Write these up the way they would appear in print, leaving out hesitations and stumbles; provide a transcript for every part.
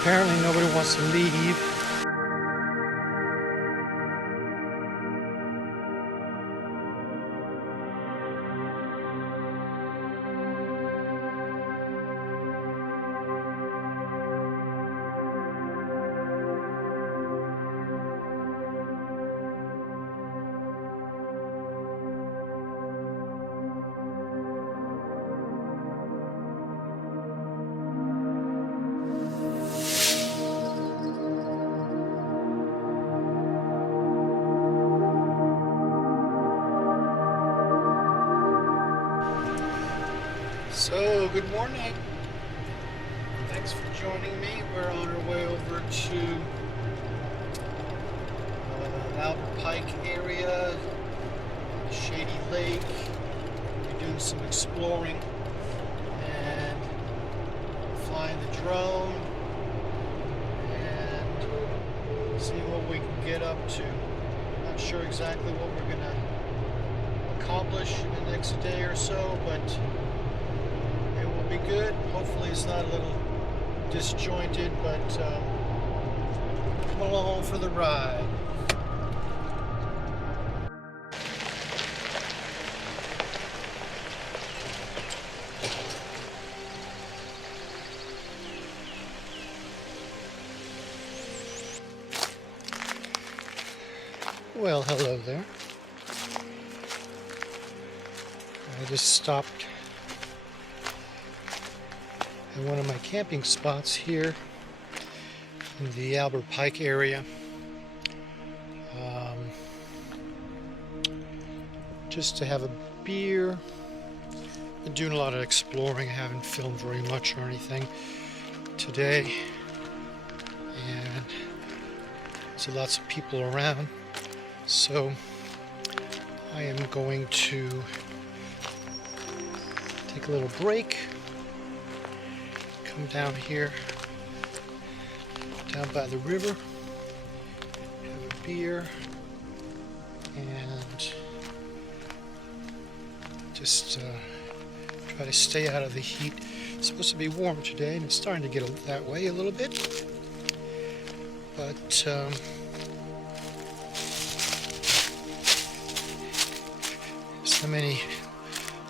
apparently nobody wants to leave. So, good morning. Thanks for joining me. We're on our way over to Albert Pike area, Shady Lake. We're doing some exploring and flying the drone and seeing what we can get up to. Not sure exactly what we're going to accomplish in the next day or so, but it will be good. Hopefully it's not a little disjointed, but come along for the ride. Well, hello there. I just stopped at one of my camping spots here in the Albert Pike area. Just to have a beer. Been doing a lot of exploring. I haven't filmed very much or anything today, and there's lots of people around, so I am going to take a little break, come down here, down by the river, have a beer, and just try to stay out of the heat. It's supposed to be warm today, and it's starting to get that way a little bit, but so many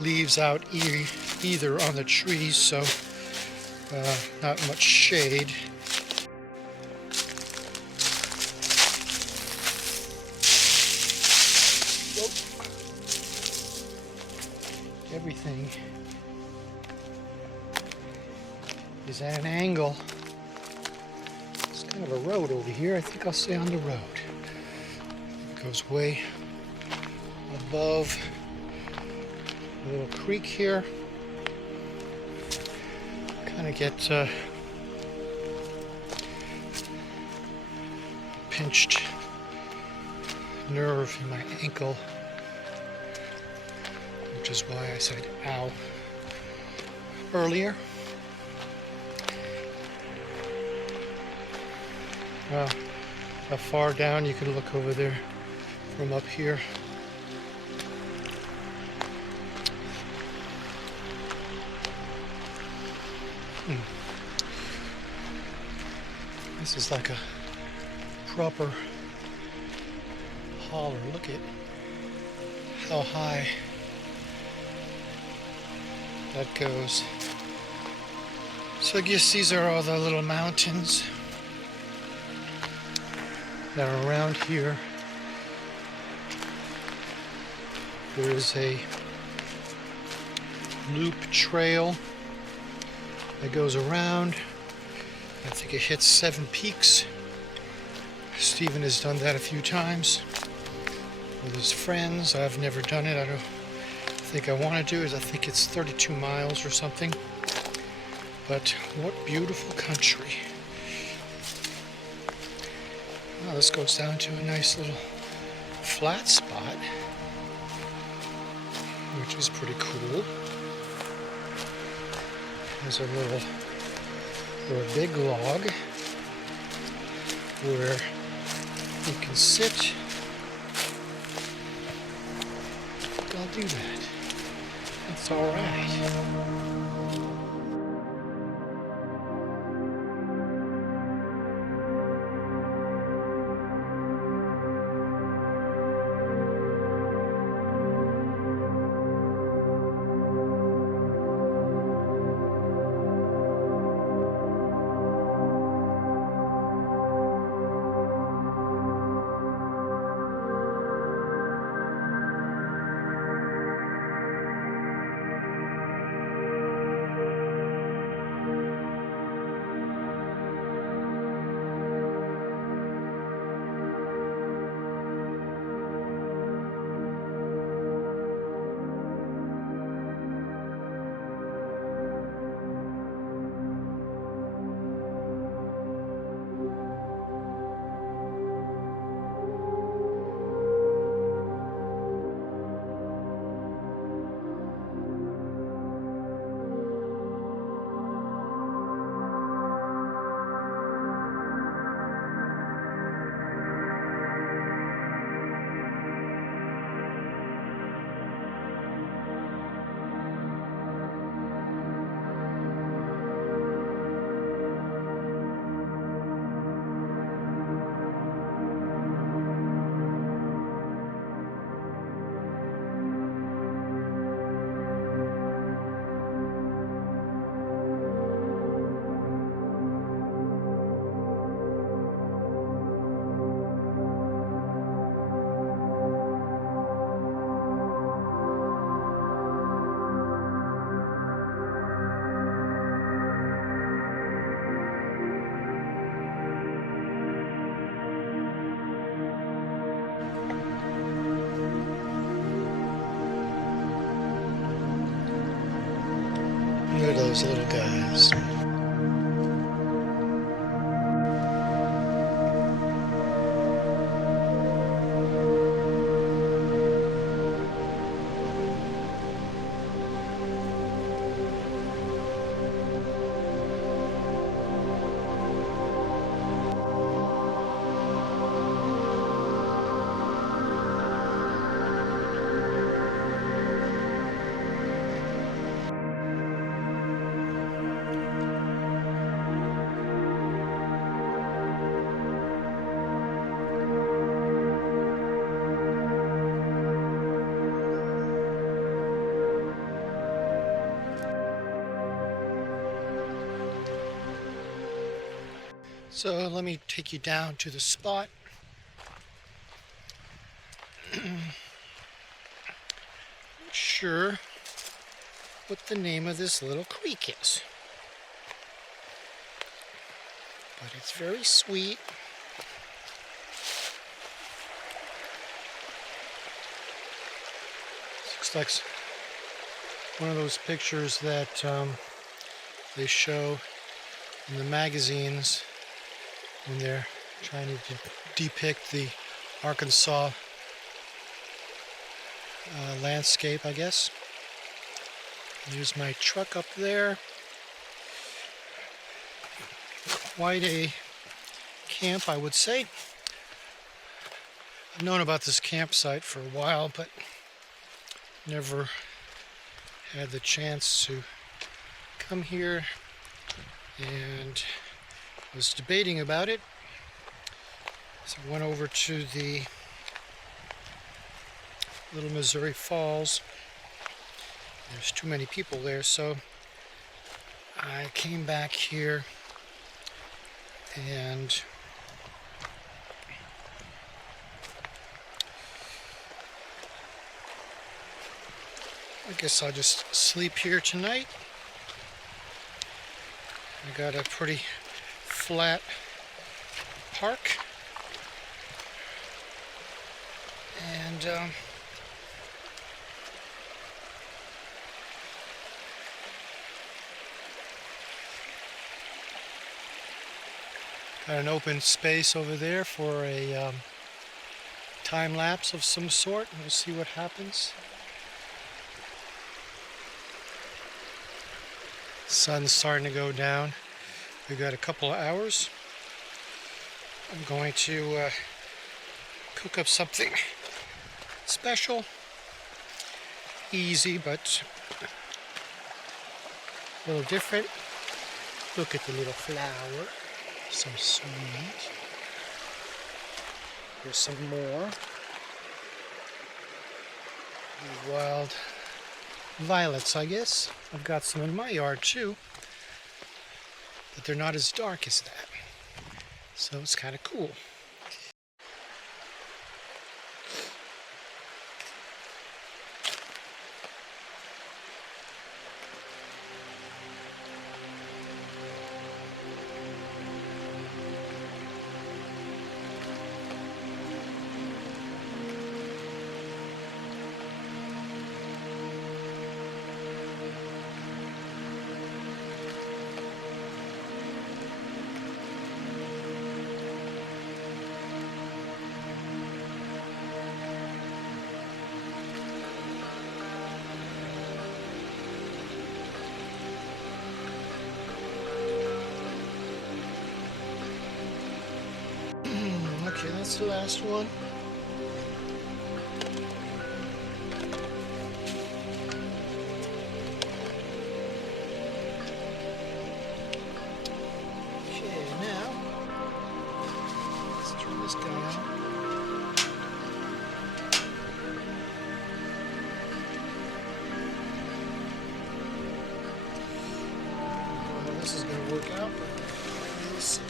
leaves out either on the trees, so not much shade. Everything is at an angle. It's kind of a road over here. I think I'll stay on the road. It goes way above a little creek here. Kind of get pinched nerve in my ankle, which is why I said ow earlier. How far down you can look over there from up here. This is like a proper holler. Look at how high that goes. So I guess these are all the little mountains that are around here. There is a loop trail that goes around. I think it hits 7 peaks. Stephen has done that a few times with his friends. I've never done it. I don't think I want to do it. I think it's 32 miles or something. But what beautiful country. Well, this goes down to a nice little flat spot, which is pretty cool. There's a little or a big log where you can sit. I'll do that. That's all right. those little guys. So let me take you down to the spot. Not sure what the name of this little creek is, but it's very sweet. Looks like one of those pictures that they show in the magazines when they're trying to depict the Arkansas landscape, I guess. There's my truck up there. Quite a camp, I would say. I've known about this campsite for a while, but never had the chance to come here, and was debating about it. So I went over to the Little Missouri Falls. There's too many people there, so I came back here and I guess I'll just sleep here tonight. I got a pretty flat park, and got an open space over there for a time lapse of some sort. We'll see what happens. Sun's starting to go down. We've got a couple of hours. I'm going to cook up something special, easy but a little different. Look at the little flower, so sweet. Here's some more wild violets, I guess. I've got some in my yard too, but they're not as dark as that, so it's kind of cool. Okay, that's the last one. Okay, now let's turn this guy on. Well, this is going to work out. We'll see.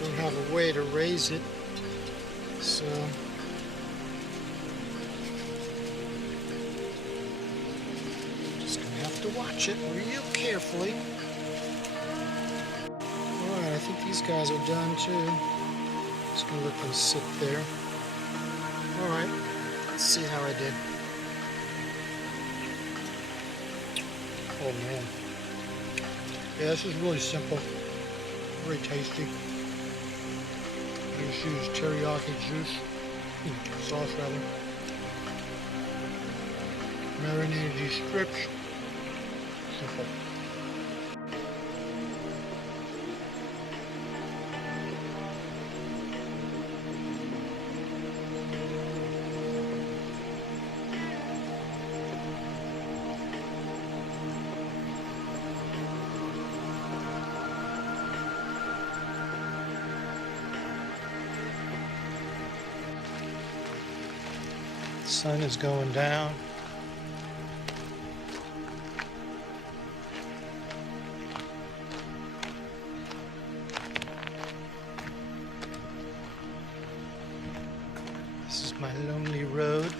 Don't have a way to raise it, so just gonna have to watch it real carefully. Alright, I think these guys are done too. Let them sit there. Alright, let's see how I did. Oh man. Yeah, this is really simple. Very tasty. I just use teriyaki juice. Sauce rather. Marinated these strips. Simple. The sun is going down. This is my lonely road.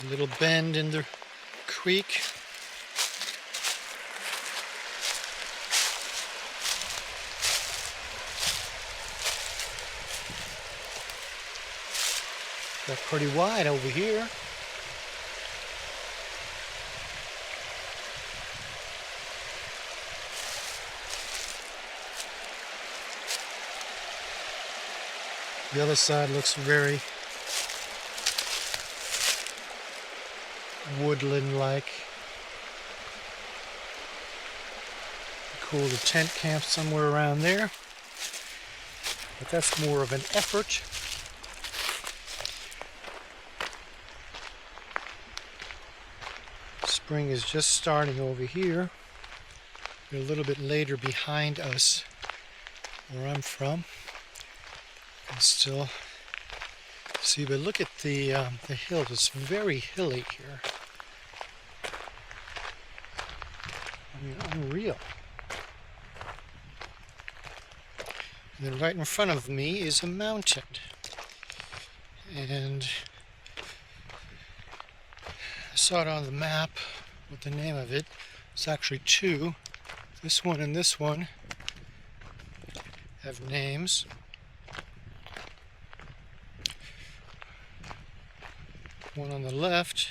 There's a little bend in the creek. Got pretty wide over here. The other side looks very woodland-like. Cool to tent camp somewhere around there. But that's more of an effort. Spring is just starting over here. We're a little bit later behind us where I'm from. You can still see, but look at the hill. It's very hilly here. I mean, unreal. And then right in front of me is a mountain. And I saw it on the map with the name of it. It's actually two. This one and this one have names. One on the left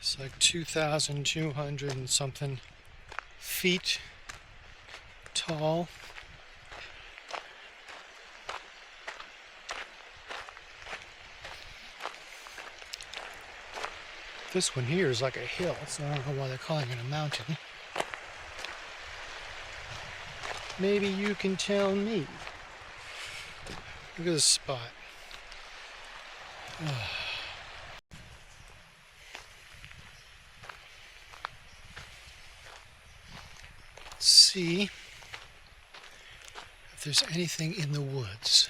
is like 2,200 and something feet tall. This one here is like a hill, so I don't know why they're calling it a mountain. Maybe you can tell me. Look at this spot. Let's see if there's anything in the woods.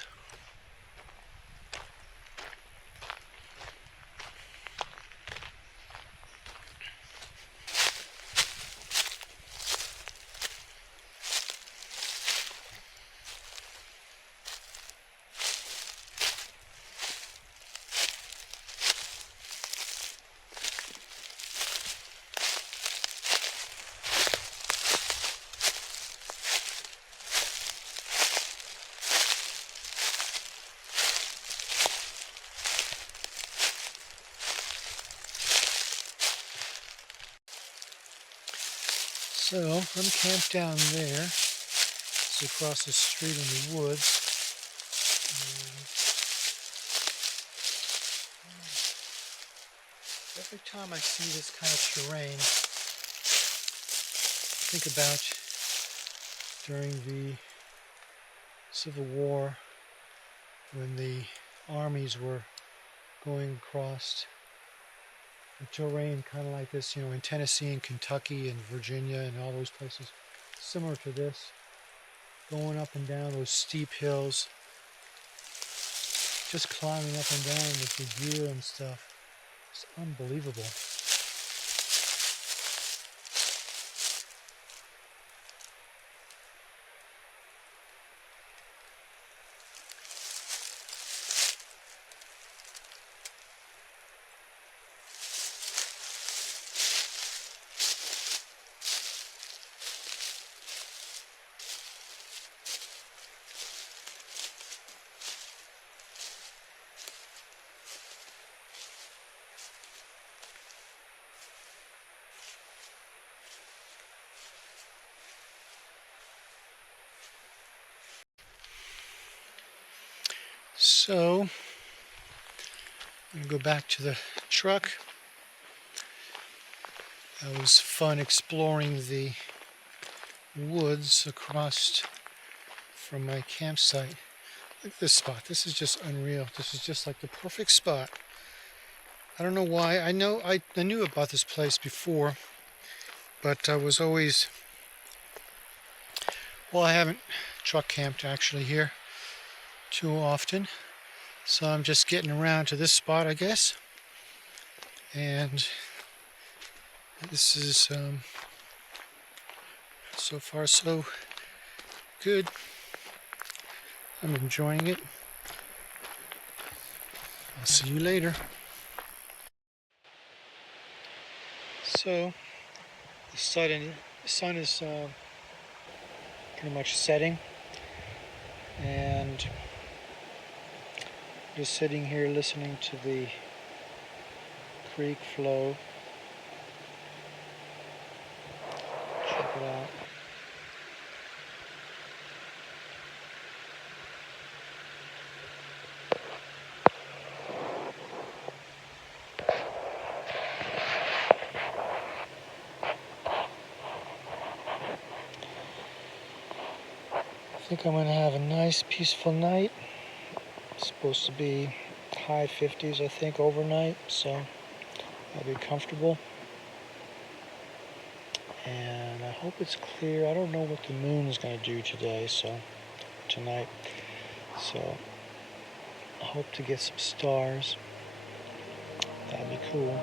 So I'm camped down there. It's across the street in the woods. Every time I see this kind of terrain, I think about during the Civil War when the armies were going across the terrain kind of like this, you know, in Tennessee and Kentucky and Virginia and all those places, similar to this, going up and down those steep hills, just climbing up and down with the gear and stuff. It's unbelievable. So, I'm going to go back to the truck. That was fun exploring the woods across from my campsite. Look at this spot. This is just unreal. This is just like the perfect spot. I don't know why. I knew about this place before, but I was always, well, I haven't truck camped actually here too often. So I'm just getting around to this spot, I guess. And this is so far so good. I'm enjoying it. I'll see you later. So the sun is pretty much setting, and just sitting here listening to the creek flow. Check it out. I think I'm going to have a nice peaceful night. It's supposed to be high 50s, I think, overnight, so I'll be comfortable. And I hope it's clear. I don't know what the moon is going to do tonight. So I hope to get some stars. That'd be cool.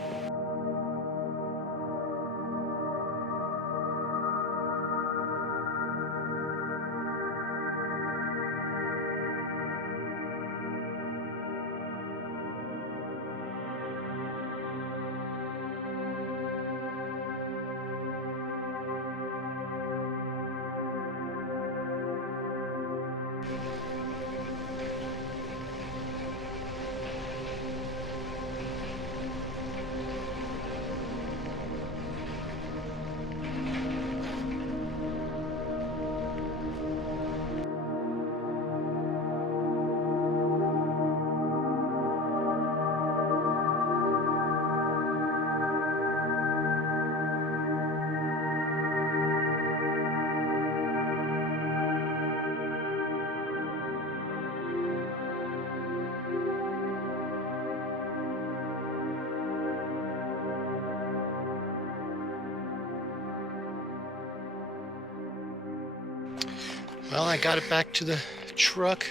Well, I got it back to the truck,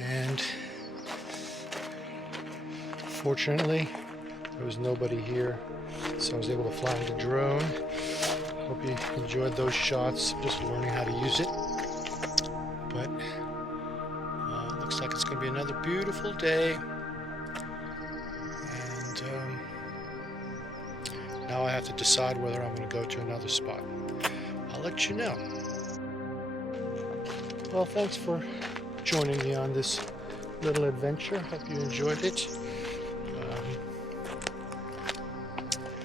and fortunately there was nobody here, so I was able to fly the drone. Hope you enjoyed those shots. Just learning how to use it, but looks like it's going to be another beautiful day, and now I have to decide whether I'm going to go to another spot. I'll let you know. Well, thanks for joining me on this little adventure. Hope you enjoyed it.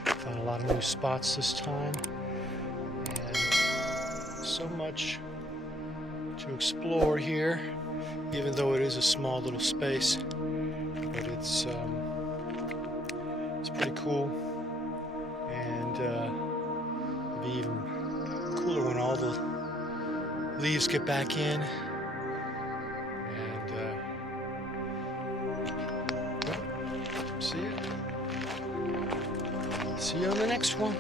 Found a lot of new spots this time, and so much to explore here, even though it is a small little space. But it's pretty cool, and it'll be even cooler when all the leaves get back in. And, well, see you. See you on the next one.